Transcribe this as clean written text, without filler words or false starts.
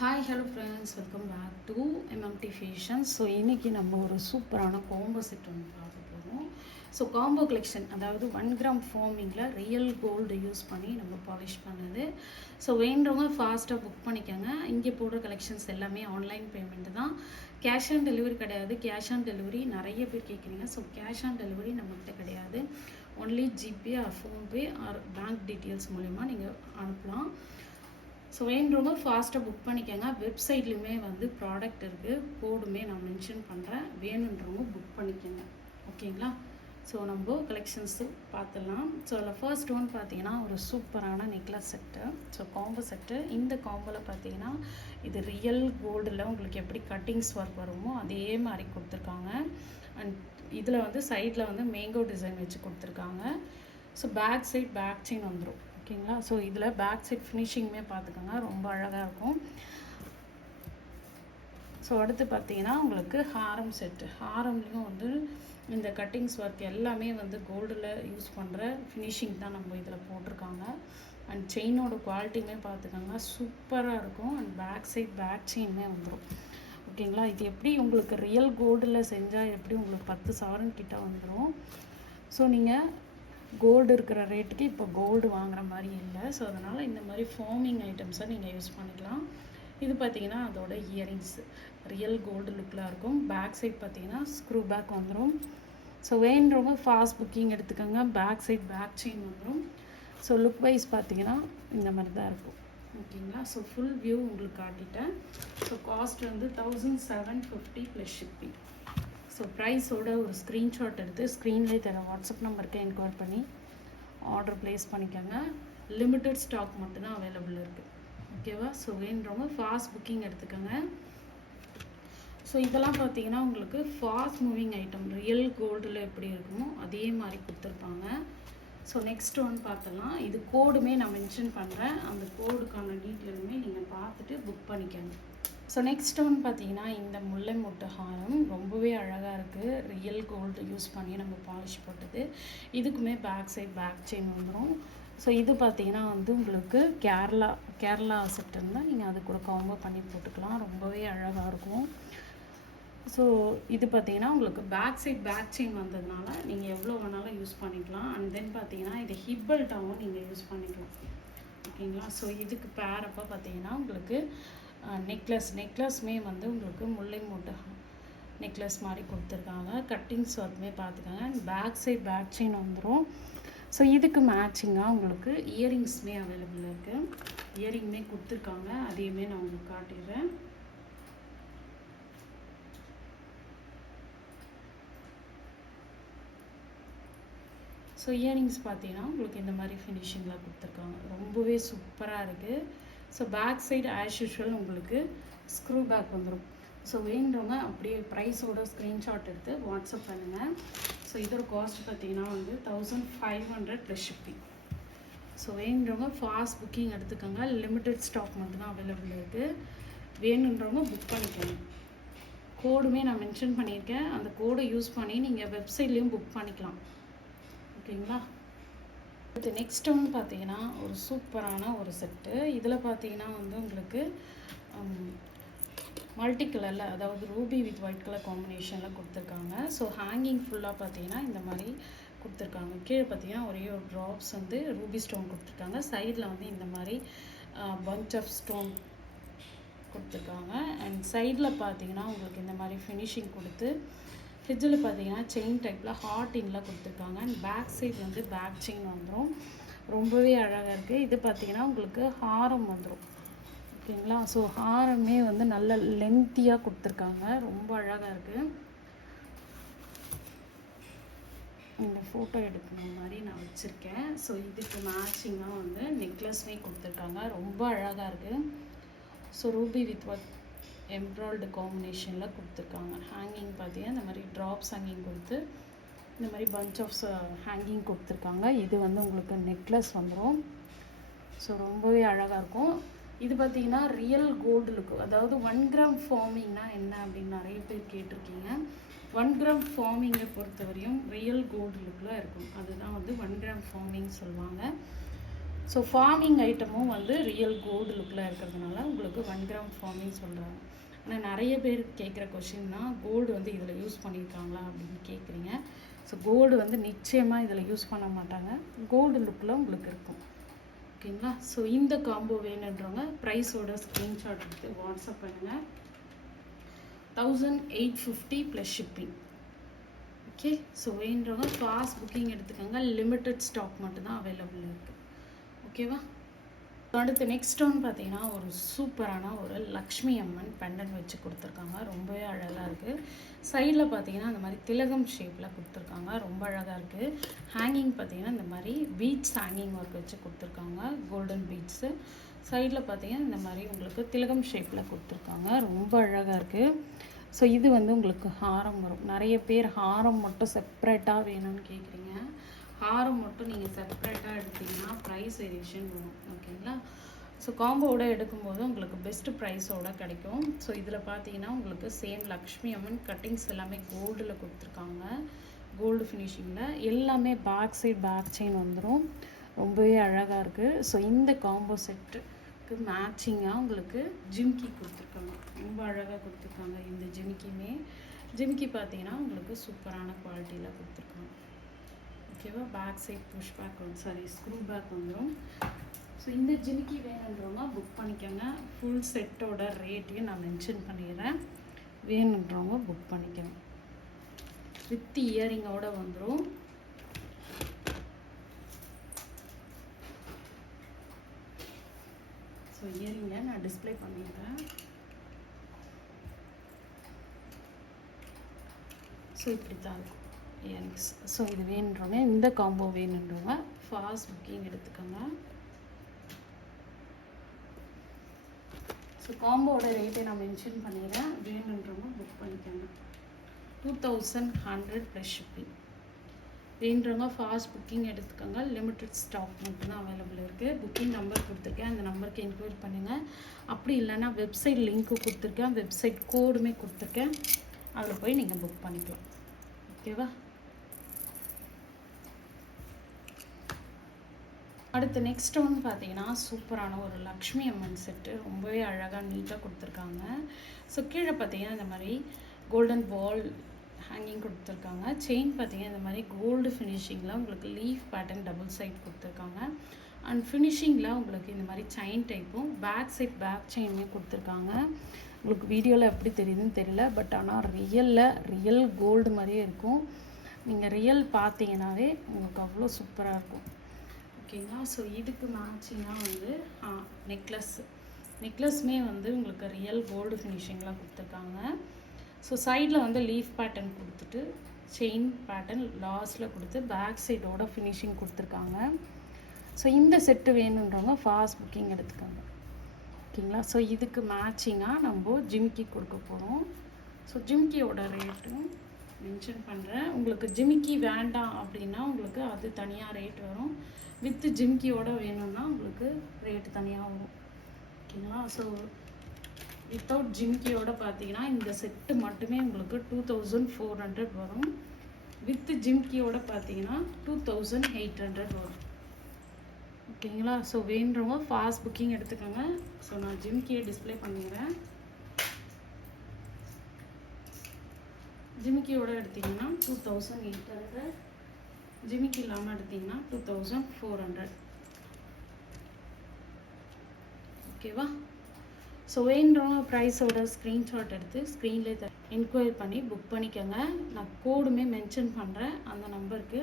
Hi hello friends, welcome back to MMT fashion. So இன்றைக்கி நம்ம ஒரு சூப்பரான காம்போ செட் ஒன்று பார்க்க போகிறோம். ஸோ காம்போ கலெக்ஷன், அதாவது 1 கிராம் ஃபார்மிங்கில் ரியல் கோல்டு யூஸ் பண்ணி நம்ம பாலிஷ் பண்ணது. ஸோ வேண்டவங்க ஃபாஸ்ட்டாக புக் பண்ணிக்கோங்க. இங்கே போடுற கலெக்ஷன்ஸ் எல்லாமே ஆன்லைன் பேமெண்ட் தான், கேஷ் ஆன் டெலிவரி கிடையாது. கேஷ் ஆன் டெலிவரி நிறைய பேர் கேட்குறீங்க. ஸோ கேஷ் ஆன் டெலிவரி நம்மகிட்ட கிடையாது. Only GPay R PhonePe R bank details மூலிமா நீங்கள் அனுப்பலாம். ஸோ வேணுறவங்க ஃபாஸ்ட்டாக புக் பண்ணிக்கோங்க. வெப்சைட்லேயுமே வந்து ப்ராடக்ட் இருக்குது, கோடுமே நான் மென்ஷன் பண்ணுறேன். வேணுன்றவங்க புக் பண்ணிக்கோங்க, ஓகேங்களா? ஸோ நம்ம கலெக்ஷன்ஸு பார்த்துடலாம். ஸோ அதில் ஃபர்ஸ்ட் ஒன் பார்த்தீங்கன்னா ஒரு சூப்பரான necklace set. So combo set. இந்த காம்போவில் பார்த்தீங்கன்னா இது ரியல் கோல்டில் உங்களுக்கு எப்படி கட்டிங்ஸ் ஒர்க் வருமோ அதே மாதிரி கொடுத்துருக்காங்க. அண்ட் இதில் வந்து சைடில் வந்து மேங்கோ டிசைன் வச்சு கொடுத்துருக்காங்க. So back side back chain வந்துடும், ஓகேங்களா? ஸோ இதில் பேக் சைட் ஃபினிஷிங்குமே பார்த்துக்கோங்க, ரொம்ப அழகாக இருக்கும். ஸோ அடுத்து பார்த்தீங்கன்னா உங்களுக்கு ஹாரம் செட்டு. ஹாரம்லேயும் வந்து இந்த கட்டிங்ஸ் ஒர்க் எல்லாமே வந்து கோல்டில் யூஸ் பண்ணுற ஃபினிஷிங் தான் நம்ம இதில் போட்டிருக்காங்க. அண்ட் செயினோட குவாலிட்டியுமே பார்த்துக்கோங்க, சூப்பராக இருக்கும். அண்ட் பேக் சைட் பேக் செயினுமே வந்துடும், ஓகேங்களா? இது எப்படி உங்களுக்கு ரியல் கோல்டில் செஞ்சால் எப்படி உங்களுக்கு 10 சவரன் கிட்ட வந்துடும். ஸோ நீங்கள் கோல்டு இருக்கிற ரேட்டுக்கு இப்போ கோல்டு வாங்குற மாதிரி இல்லை. ஸோ அதனால் இந்த மாதிரி ஃபார்மிங் ஐட்டம்ஸை நீங்கள் யூஸ் பண்ணிக்கலாம். இது பார்த்தீங்கன்னா அதோட இயரிங்ஸ் ரியல் கோல்டு லுக்கில் இருக்கும். பேக் சைட் பார்த்தீங்கன்னா ஸ்க்ரூ பேக் வந்துடும். ஸோ வேணுறவங்க ஃபாஸ்ட் புக்கிங் எடுத்துக்கோங்க. பேக் சைட் பேக் செயின் வந்துடும். ஸோ லுக் வைஸ் பார்த்தீங்கன்னா இந்த மாதிரி தான் இருக்கும், ஓகேங்களா? ஸோ ஃபுல் வியூ உங்களுக்கு காட்டிட்டேன். ஸோ காஸ்ட் வந்து 1750 ப்ளஸ் ஷிப்பிங். ஸோ ப்ரைஸோட ஒரு ஸ்க்ரீன்ஷாட் எடுத்து ஸ்க்ரீன்லேயே தர வாட்ஸ்அப் நம்பருக்கு என்கொயர் பண்ணி ஆர்டர் ப்ளேஸ் பண்ணிக்கோங்க. லிமிட்டட் ஸ்டாக் மட்டும்தான் அவைலபிள் இருக்குது, ஓகேவா? ஸோ வேணுறவங்க ஃபாஸ்ட் புக்கிங் எடுத்துக்கோங்க. ஸோ இதெல்லாம் பார்த்தீங்கன்னா உங்களுக்கு ஃபாஸ்ட் மூவிங் ஐட்டம், ரியல் கோல்டில் எப்படி இருக்குமோ அதே மாதிரி கொடுத்துருப்பாங்க. ஸோ நெக்ஸ்ட் ஒன் பார்த்தலாம். இது கோடுமே நான் மென்ஷன் பண்ணுறேன், அந்த கோடுக்கான டீட்டெயிலுமே நீங்கள் பார்த்துட்டு புக் பண்ணிக்கோங்க. ஸோ நெக்ஸ்ட் ஒன் பார்த்தீங்கன்னா இந்த முல்லை மொட்டு ஹாரம் ரொம்பவே அழகாக இருக்குது. ரியல் கோல்டு யூஸ் பண்ணி நம்ம பாலிஷ் போட்டது. இதுக்குமே பேக் சைட் பேக் செயின் வந்துடும். ஸோ இது பார்த்தீங்கன்னா வந்து உங்களுக்கு கேரளா செட் இருந்தால் நீங்கள் அது கூட காம்போ பண்ணி போட்டுக்கலாம், ரொம்பவே அழகாக இருக்கும். ஸோ இது பார்த்தீங்கன்னா உங்களுக்கு பேக் சைட் பேக் செயின் வந்ததுனால நீங்கள் எவ்வளோ வேணாலும் யூஸ் பண்ணிக்கலாம். அண்ட் தென் பார்த்தீங்கன்னா இது ஹிப் பெல்ட்டாகவும் நீங்கள் யூஸ் பண்ணிக்கலாம், ஓகேங்களா? ஸோ இதுக்கு பேரப்போ பார்த்தீங்கன்னா உங்களுக்கு நெக்லஸ்மே வந்து உங்களுக்கு முல்லை மொட்டு நெக்லஸ் மாதிரி கொடுத்துருக்காங்க. கட்டிங்ஸ் ஒர்க்குமே பார்த்துக்காங்க. பேக் சைட் பேக் செயின் வந்துடும். ஸோ இதுக்கு மேட்சிங்காக உங்களுக்கு இயரிங்ஸுமே அவைலபிள் இருக்குது. இயரிங்குமே கொடுத்துருக்காங்க, அதையுமே நான் உங்களுக்கு காட்டிடுறேன். ஸோ இயரிங்ஸ் பார்த்தீங்கன்னா உங்களுக்கு இந்த மாதிரி ஃபினிஷிங்கில் கொடுத்துருக்காங்க, ரொம்பவே சூப்பராக இருக்குது. So back side as usual உங்களுக்கு ஸ்க்ரூ பேக் வந்துடும். ஸோ வேணுறவங்க அப்படியே ப்ரைஸோட ஸ்க்ரீன்ஷாட் எடுத்து வாட்ஸ்அப் பண்ணுங்கள். ஸோ இதோட காஸ்ட் பார்த்தீங்கன்னா வந்து 1500 ப்ளஸ் ஷிப்பிங். ஸோ வேணுறவங்க ஃபாஸ்ட் புக்கிங் எடுத்துக்கோங்க. லிமிட்டட் ஸ்டாக் மட்டும்தான் அவைலபிள் இருக்குது. வேணுன்றவங்க புக் பண்ணிக்கோங்க. கோடுமே நான் மென்ஷன் பண்ணியிருக்கேன், அந்த கோடை யூஸ் பண்ணி நீங்கள் வெப்சைட்லேயும் புக் பண்ணிக்கலாம், ஓகேங்களா? இது நெக்ஸ்ட் ஒன்று பார்த்தீங்கன்னா ஒரு சூப்பரான ஒரு செட்டு. இதில் பார்த்தீங்கன்னா வந்து உங்களுக்கு மல்டி கலரில், அதாவது ரூபி வித் ஒயிட் கலர் காம்பினேஷனில் கொடுத்துருக்காங்க. ஸோ ஹேங்கிங் ஃபுல்லாக பார்த்தீங்கன்னா இந்த மாதிரி கொடுத்துருக்காங்க. கீழே பார்த்தீங்கன்னா ஒரே ஒரு ட்ராப்ஸ் வந்து ரூபி ஸ்டோன் கொடுத்துருக்காங்க. சைடில் வந்து இந்த மாதிரி பஞ்ச் ஆஃப் ஸ்டோன் கொடுத்துருக்காங்க. அண்ட் சைடில் பார்த்தீங்கன்னா உங்களுக்கு இந்த மாதிரி ஃபினிஷிங் கொடுத்து ஃப்ரிட்ஜில் பார்த்தீங்கன்னா செயின் டைப்பில் ஹார்ட் இன்ல கொடுத்துருக்காங்க. அண்ட் பேக் சைட் வந்து பேக் செயின் வந்துடும், ரொம்பவே அழகாக இருக்குது. இது பார்த்தீங்கன்னா உங்களுக்கு ஹாரம் வந்துடும், ஓகேங்களா? ஸோ ஹாரமே வந்து நல்ல லென்த்தியாக கொடுத்துருக்காங்க, ரொம்ப அழகாக இருக்குது. இந்த ஃபோட்டோ எடுக்கிற மாதிரி நான் வச்சுருக்கேன். ஸோ இதுக்கு மேட்சிங்காக வந்து நெக்லஸ்மே கொடுத்துருக்காங்க, ரொம்ப அழகாக இருக்குது. ஸோ ரூபி வித் எம்ப்ராய்டு காம்பினேஷனில் கொடுத்துருக்காங்க. ஹேங்கிங் பார்த்தீங்கன்னா இந்த மாதிரி ட்ராப்ஸ் ஹேங்கிங் கொடுத்து இந்த மாதிரி பஞ்ச் ஆஃப் ஹேங்கிங் கொடுத்துருக்காங்க. இது வந்து உங்களுக்கு நெக்லஸ் வந்துடும். ஸோ ரொம்பவே அழகாக இருக்கும். இது பார்த்தீங்கன்னா ரியல் கோல்டு லுக்கு, அதாவது 1 கிராம் ஃபார்மிங்னா என்ன அப்படின்னு நிறைய பேர் கேட்டிருக்கீங்க. 1 கிராம் ஃபார்மிங்கை பொறுத்தவரையும் ரியல் கோல்டு லுக்கில் இருக்கும், அதுதான் வந்து 1 கிராம் ஃபார்மிங் சொல்லுவாங்க. ஸோ ஃபார்மிங் ஐட்டமும் வந்து ரியல் கோல்டு லுக்கில் இருக்கிறதுனால உங்களுக்கு 1 கிராம் ஃபார்மிங் சொல்கிறாங்க. ஆனால் நிறைய பேர் கேட்குற கொஷின்னா கோல்டு வந்து இதில் யூஸ் பண்ணியிருக்காங்களா அப்படின்னு கேட்குறீங்க. ஸோ கோல்டு வந்து நிச்சயமாக இதில் யூஸ் பண்ண மாட்டாங்க, கோல்டு லுக்கில் உங்களுக்கு இருக்கும். ஓகேங்களா. ஸோ இந்த காம்போ வேணுன்றவங்க ப்ரைஸோட ஸ்க்ரீன்ஷாட் எடுத்து வாட்ஸ்அப் பண்ணுங்கள். 1850 ப்ளஸ் ஷிப்பிங். ஓகே. ஸோ வேணுன்றவங்க ஃபாஸ்ட் புக்கிங் எடுத்துக்கோங்க. லிமிட்டட் ஸ்டாக் மட்டும்தான் அவைலபிள் இருக்குது. ஓகேவா. அடுத்து நெக்ஸ்ட் ஒன்று பார்த்தீங்கன்னா ஒரு சூப்பரான ஒரு லக்ஷ்மி அம்மன் பெண்டன் வச்சு கொடுத்துருக்காங்க. ரொம்பவே அழகாக இருக்குது. சைடில் பார்த்தீங்கன்னா இந்த மாதிரி திலகம் ஷேப்பில் கொடுத்துருக்காங்க, ரொம்ப அழகாக இருக்குது. ஹேங்கிங் பார்த்தீங்கன்னா இந்த மாதிரி பீட்ஸ் ஹேங்கிங் ஒர்க் வச்சு கொடுத்துருக்காங்க, கோல்டன் பீட்ஸு. சைடில் பார்த்தீங்கன்னா இந்த மாதிரி உங்களுக்கு திலகம் ஷேப்பில் கொடுத்துருக்காங்க, ரொம்ப அழகாக இருக்குது. ஸோ இது வந்து உங்களுக்கு ஹாரம் வரும். நிறைய பேர் ஹாரம் மட்டும் செப்ரேட்டாக வேணும்னு கேட்குறீங்க. ஹாரம் மட்டும் நீங்கள் செப்ரேட்டாக எடுத்திங்கன்னா ப்ரைஸ் வேரியேஷன் வரும். ஓகேங்களா. ஸோ காம்போவோட எடுக்கும்போது உங்களுக்கு பெஸ்ட்டு ப்ரைஸோட கிடைக்கும். ஸோ இதில் பார்த்தீங்கன்னா உங்களுக்கு சேம் லக்ஷ்மி அம்மன் கட்டிங்ஸ் எல்லாமே கோல்டில் கொடுத்துருக்காங்க, கோல்டு ஃபினிஷிங்கில். எல்லாமே பேக் சைட் பேக் செயின் வந்துடும், ரொம்பவே அழகாக இருக்குது. ஸோ இந்த காம்போ செட்டுக்கு மேட்சிங்காக உங்களுக்கு ஜிம்கி கொடுத்துருக்காங்க, ரொம்ப அழகாக கொடுத்துருக்காங்க. இந்த ஜிம்கியுமே ஜிம்கி பார்த்தீங்கன்னா உங்களுக்கு சூப்பரான குவாலிட்டியில் கொடுத்துருக்காங்க. ஓகேவா. பேக் சைட் புஷ் பேக் வந்து ஸ்க்ரூ பேக் வந்துடும். ஸோ இந்த ஜிமிக்கி வேணுன்றவங்க புக் பண்ணிக்கோங்க. ஃபுல் செட்டோட ரேட்டையும் நான் மென்ஷன் பண்ணிடுறேன், வேணுன்றவங்க புக் பண்ணிக்கோங்க. வித் இயரிங்கோட வந்துடும். ஸோ இயரிங்கை நான் டிஸ்பிளே பண்ணிடுறேன். ஸோ இப்படி தான் இருக்கும் இயரிங்ஸ். ஸோ இது வேணுன்றவங்க, இந்த காம்போ வேணுன்றவங்க ஃபாஸ்ட் புக்கிங் எடுத்துக்கோங்க. ஸோ காம்போவோட ரேட்டை நான் மென்ஷன் பண்ணிடுறேன், வேணுன்றவங்க புக் பண்ணிக்கோங்க. 2100 ப்ளஸ் ஷிப்பிங். வேணுன்றவங்க ஃபாஸ்ட் புக்கிங் எடுத்துக்கோங்க. லிமிட்டட் ஸ்டாக் மட்டும்தான் அவைலபிள் இருக்குது. புக்கிங் நம்பர் கொடுத்துருக்கேன், அந்த நம்பருக்கு என்கொயரி பண்ணுங்கள். அப்படி இல்லைன்னா வெப்சைட் லிங்க்கு கொடுத்துருக்கேன், வெப்சைட் கோடுமே கொடுத்துருக்கேன், அதில் போய் நீங்கள் புக் பண்ணிக்கலாம். ஓகேவா. அடுத்து நெக்ஸ்ட் ஒன்று பார்த்தீங்கன்னா சூப்பரான ஒரு லக்ஷ்மி அம்மன் செட்டு, ரொம்பவே அழகாக நீட்டாக கொடுத்துருக்காங்க. ஸோ கீழே பார்த்தீங்கன்னா இந்த மாதிரி கோல்டன் பால் ஹேங்கிங் கொடுத்துருக்காங்க. செயின் பார்த்தீங்கன்னா இந்த மாதிரி கோல்டு ஃபினிஷிங்கில் உங்களுக்கு லீஃப் பேட்டர்ன் டபுள் சைட் கொடுத்துருக்காங்க. அண்ட் ஃபினிஷிங்கில் உங்களுக்கு இந்த மாதிரி செயின் டைப்பும் பேக் சைட் பேக் செயினுமே கொடுத்துருக்காங்க. உங்களுக்கு வீடியோவில் எப்படி தெரியுதுன்னு தெரியல, பட் ஆனால் ரியல் கோல்டு மாதிரியே இருக்கும். நீங்கள் ரியல் பார்த்தீங்கன்னாவே உங்களுக்கு அவ்வளோ சூப்பராக இருக்கும். ஓகேங்களா. ஸோ இதுக்கு மேட்சிங்காக வந்து நெக்லஸ்மே வந்து உங்களுக்கு ரியல் கோல்டு ஃபினிஷிங்லாம் கொடுத்துருக்காங்க. ஸோ சைடில் வந்து லீஃப் பேட்டர்ன் கொடுத்துட்டு செயின் பேட்டர்ன் லாஸ்ட்டில் கொடுத்து பேக் சைடோட ஃபினிஷிங் கொடுத்துருக்காங்க. ஸோ இந்த செட்டு வேணுன்றவங்க ஃபாஸ்ட் புக்கிங் எடுத்துக்கோங்க. ஓகேங்களா. ஸோ இதுக்கு மேட்சிங்காக நம்ம ஜிமிக்கி கொடுக்க போகிறோம். ஸோ ஜிமிக்கியோட ரேட்டும் மென்ஷன் பண்ணுறேன். உங்களுக்கு ஜிமிக்கி வேண்டாம் அப்படின்னா உங்களுக்கு அது தனியாக ரேட் வரும், வித் ஜிமிக்கியோட வேணும்னா உங்களுக்கு ரேட்டு தனியாக வரும். ஓகேங்களா. ஸோ வித்தவுட் ஜிமிக்கியோட பார்த்தீங்கன்னா இந்த செட்டு மட்டுமே உங்களுக்கு 2400 வரும், வித் ஜிமிக்கியோட பார்த்தீங்கன்னா 2800 வரும். ஓகேங்களா. ஸோ வேணுறவங்க ஃபாஸ்ட் புக்கிங் எடுத்துக்கோங்க. ஸோ நான் ஜிமிக்கியை டிஸ்பிளே பண்ணிடுறேன். ஜிமிக்கியோட எடுத்திங்கன்னா 2800, ஜிமிக்கி இல்லாமல் எடுத்திங்கன்னா 2400. ஓகேவா. ஸோ வேணுறவங்க ப்ரைஸோட ஸ்க்ரீன்ஷாட் எடுத்து ஸ்க்ரீனில் என்கொயரி பண்ணி புக் பண்ணிக்கோங்க. நான் கோடுமே மென்ஷன் பண்ணுறேன், அந்த நம்பருக்கு